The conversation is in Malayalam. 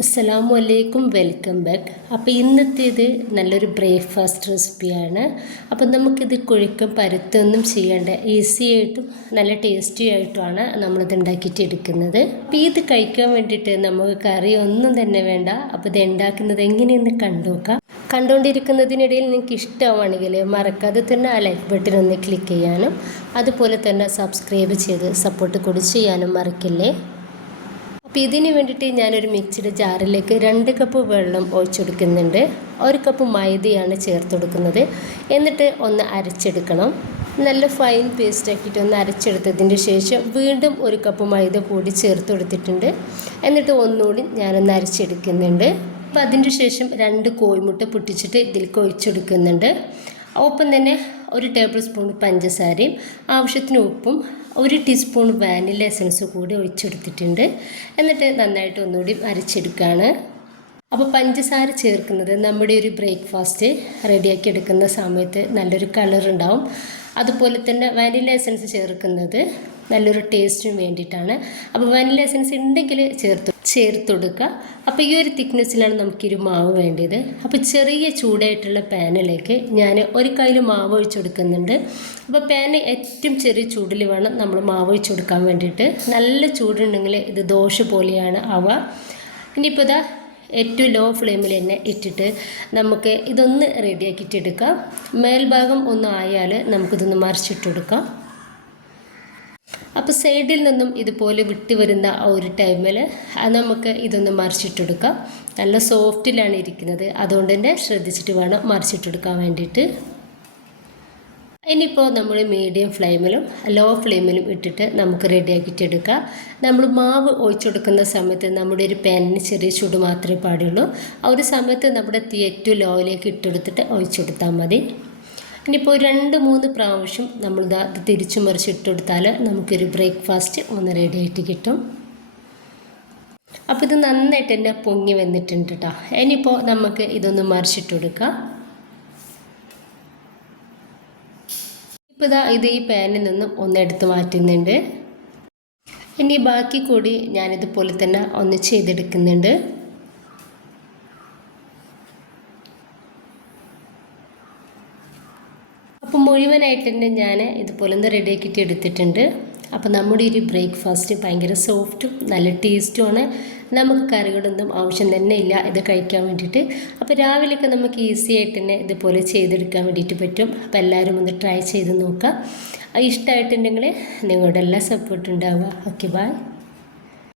അസ്സലാമു അലൈക്കും, വെൽക്കം ബാക്ക്. അപ്പോൾ ഇന്നത്തേത് നല്ലൊരു ബ്രേക്ക്ഫാസ്റ്റ് റെസിപ്പിയാണ്. അപ്പോൾ നമുക്കിത് കുഴിക്കും പരുത്തൊന്നും ചെയ്യേണ്ട, ഈസി ആയിട്ടും നല്ല ടേസ്റ്റി ആയിട്ടുമാണ് നമ്മളിത് ഉണ്ടാക്കിയിട്ട് എടുക്കുന്നത്. അപ്പോൾ ഇത് കഴിക്കാൻ വേണ്ടിയിട്ട് നമുക്ക് കറി ഒന്നും തന്നെ വേണ്ട. അപ്പോൾ ഇത് ഉണ്ടാക്കുന്നത് എങ്ങനെയെന്ന് കണ്ടുനോക്കാം. കണ്ടുകൊണ്ടിരിക്കുന്നതിനിടയിൽ നിങ്ങൾക്ക് ഇഷ്ടമാണെങ്കിൽ മറക്കാതെ തന്നെ ആ ലൈക്ക് ബട്ടൺ ഒന്ന് ക്ലിക്ക് ചെയ്യാനും അതുപോലെ തന്നെ സബ്സ്ക്രൈബ് ചെയ്ത് സപ്പോർട്ട് കൂടി ചെയ്യാനും മറക്കില്ലേ. അപ്പോൾ ഇതിന് വേണ്ടിയിട്ട് ഞാനൊരു മിക്സിയുടെ ജാറിലേക്ക് 2 കപ്പ് വെള്ളം ഒഴിച്ചെടുക്കുന്നുണ്ട്. 1 കപ്പ് മൈദയാണ് ചേർത്ത് കൊടുക്കുന്നത്. എന്നിട്ട് ഒന്ന് അരച്ചെടുക്കണം. നല്ല ഫൈൻ പേസ്റ്റ് ആക്കിയിട്ട് ഒന്ന് അരച്ചെടുത്തതിന് ശേഷം വീണ്ടും 1 കപ്പ് മൈദ കൂടി ചേർത്ത് കൊടുത്തിട്ടുണ്ട്. എന്നിട്ട് ഒന്നുകൂടി ഞാനൊന്ന് അരച്ചെടുക്കുന്നുണ്ട്. അപ്പോൾ അതിൻ്റെ ശേഷം 2 കോഴിമുട്ട പൊട്ടിച്ചിട്ട് ഇതിലേക്ക് ഒഴിച്ചെടുക്കുന്നുണ്ട്. ഒപ്പം തന്നെ 1 ടേബിൾ സ്പൂൺ പഞ്ചസാരയും ആവശ്യത്തിന് ഉപ്പും 1 ടീസ്പൂൺ വാനില എസൻസ് കൂടി ഒഴിച്ചെടുത്തിട്ടുണ്ട്. എന്നിട്ട് നന്നായിട്ട് ഒന്നുകൂടി അരച്ചെടുക്കുകയാണ്. അപ്പോൾ പഞ്ചസാര ചേർക്കുന്നത് നമ്മുടെ ഒരു ബ്രേക്ക്ഫാസ്റ്റ് റെഡിയാക്കി എടുക്കുന്ന സമയത്ത് നല്ലൊരു കളർ ഉണ്ടാവും. അതുപോലെ തന്നെ വാനില എസൻസ് ചേർക്കുന്നത് നല്ലൊരു ടേസ്റ്റിന് വേണ്ടിയിട്ടാണ്. അപ്പോൾ വാനില എസൻസ് ഉണ്ടെങ്കിൽ ചേർത്ത് കൊടുക്കുക. അപ്പോൾ ഈ ഒരു തിക്നെസ്സിലാണ് നമുക്കൊരു മാവ് വേണ്ടത്. അപ്പോൾ ചെറിയ ചൂടായിട്ടുള്ള പാനിലേക്ക് ഞാൻ 1 കയ്യിൽ മാവ് ഒഴിച്ച് കൊടുക്കുന്നുണ്ട്. അപ്പോൾ പാന് ഏറ്റവും ചെറിയ ചൂടിൽ വേണം നമ്മൾ മാവ് ഒഴിച്ച് കൊടുക്കാൻ വേണ്ടിയിട്ട്. നല്ല ചൂടുണ്ടെങ്കിൽ ഇത് ദോശ പോലെയാണ് ആവുക. ഇനിയിപ്പോൾ ഇതാ ഏറ്റവും ലോ ഫ്ലെയിമിൽ തന്നെ ഇട്ടിട്ട് നമുക്ക് ഇതൊന്ന് റെഡിയാക്കിയിട്ട് എടുക്കാം. മേൽഭാഗം ഒന്നും ആയാൽ നമുക്കിതൊന്ന് മറിച്ചിട്ടെടുക്കാം. അപ്പോൾ സൈഡിൽ നിന്നും ഇതുപോലെ വിട്ട് വരുന്ന ആ ഒരു ടൈമിൽ നമുക്ക് ഇതൊന്ന് മറിച്ചിട്ടെടുക്കാം. നല്ല സോഫ്റ്റിലാണ് ഇരിക്കുന്നത്, അതുകൊണ്ട് തന്നെ ശ്രദ്ധിച്ചിട്ട് വേണം മറിച്ചിട്ടെടുക്കാൻ വേണ്ടിയിട്ട്. ഇനിയിപ്പോൾ നമ്മൾ മീഡിയം ഫ്ലെയിമിലും ലോ ഫ്ലെയിമിലും ഇട്ടിട്ട് നമുക്ക് റെഡിയാക്കിയിട്ട് എടുക്കാം. നമ്മൾ മാവ് ഒഴിച്ചെടുക്കുന്ന സമയത്ത് നമ്മുടെ ഒരു പാനിന് ചെറിയ ചൂട് മാത്രമേ പാടുള്ളൂ. ആ ഒരു സമയത്ത് നമ്മുടെ തീ ഏറ്റവും ലോയിലേക്ക് ഇട്ടെടുത്തിട്ട് ഒഴിച്ചെടുത്താൽ മതി. ഇനിയിപ്പോൾ 2-3 പ്രാവശ്യം നമ്മളിത് തിരിച്ചു മറിച്ചിട്ടെടുത്താൽ നമുക്കൊരു ബ്രേക്ക്ഫാസ്റ്റ് ഒന്ന് റെഡി ആയിട്ട് കിട്ടും. അപ്പോൾ ഇത് നന്നായിട്ട് തന്നെ പൊങ്ങി വന്നിട്ടുണ്ട് കേട്ടോ. ഇനിയിപ്പോൾ നമുക്ക് ഇതൊന്ന് മറിച്ചിട്ടെടുക്കാം. ഇപ്പോൾ ഇത് ഈ പാനിൽ നിന്നും ഒന്ന് എടുത്ത് മാറ്റുന്നുണ്ട്. ഇനി ബാക്കി കൂടി ഞാനിതുപോലെ തന്നെ ഒന്ന് ചെയ്തെടുക്കുന്നുണ്ട്. അപ്പോൾ മുഴുവനായിട്ട് തന്നെ ഞാൻ ഇതുപോലെ ഒന്ന് റെഡിയാക്കിയിട്ട് എടുത്തിട്ടുണ്ട്. അപ്പോൾ നമ്മുടെ ഒരു ബ്രേക്ക്ഫാസ്റ്റ് ഭയങ്കര സോഫ്റ്റും നല്ല ടേസ്റ്റുമാണ്. നമുക്ക് കറികളൊന്നും ആവശ്യം തന്നെ ഇല്ല ഇത് കഴിക്കാൻ വേണ്ടിയിട്ട്. അപ്പോൾ രാവിലെയൊക്കെ നമുക്ക് ഈസി ആയിട്ട് തന്നെ ഇതുപോലെ ചെയ്തെടുക്കാൻ വേണ്ടിയിട്ട് പറ്റും. അപ്പോൾ എല്ലാവരും ഒന്ന് ട്രൈ ചെയ്ത് നോക്കുക. ഇഷ്ടമായിട്ടുണ്ടെങ്കിൽ നിങ്ങളുടെ എല്ലാ സപ്പോർട്ടും ഉണ്ടാവുക. Okay, by.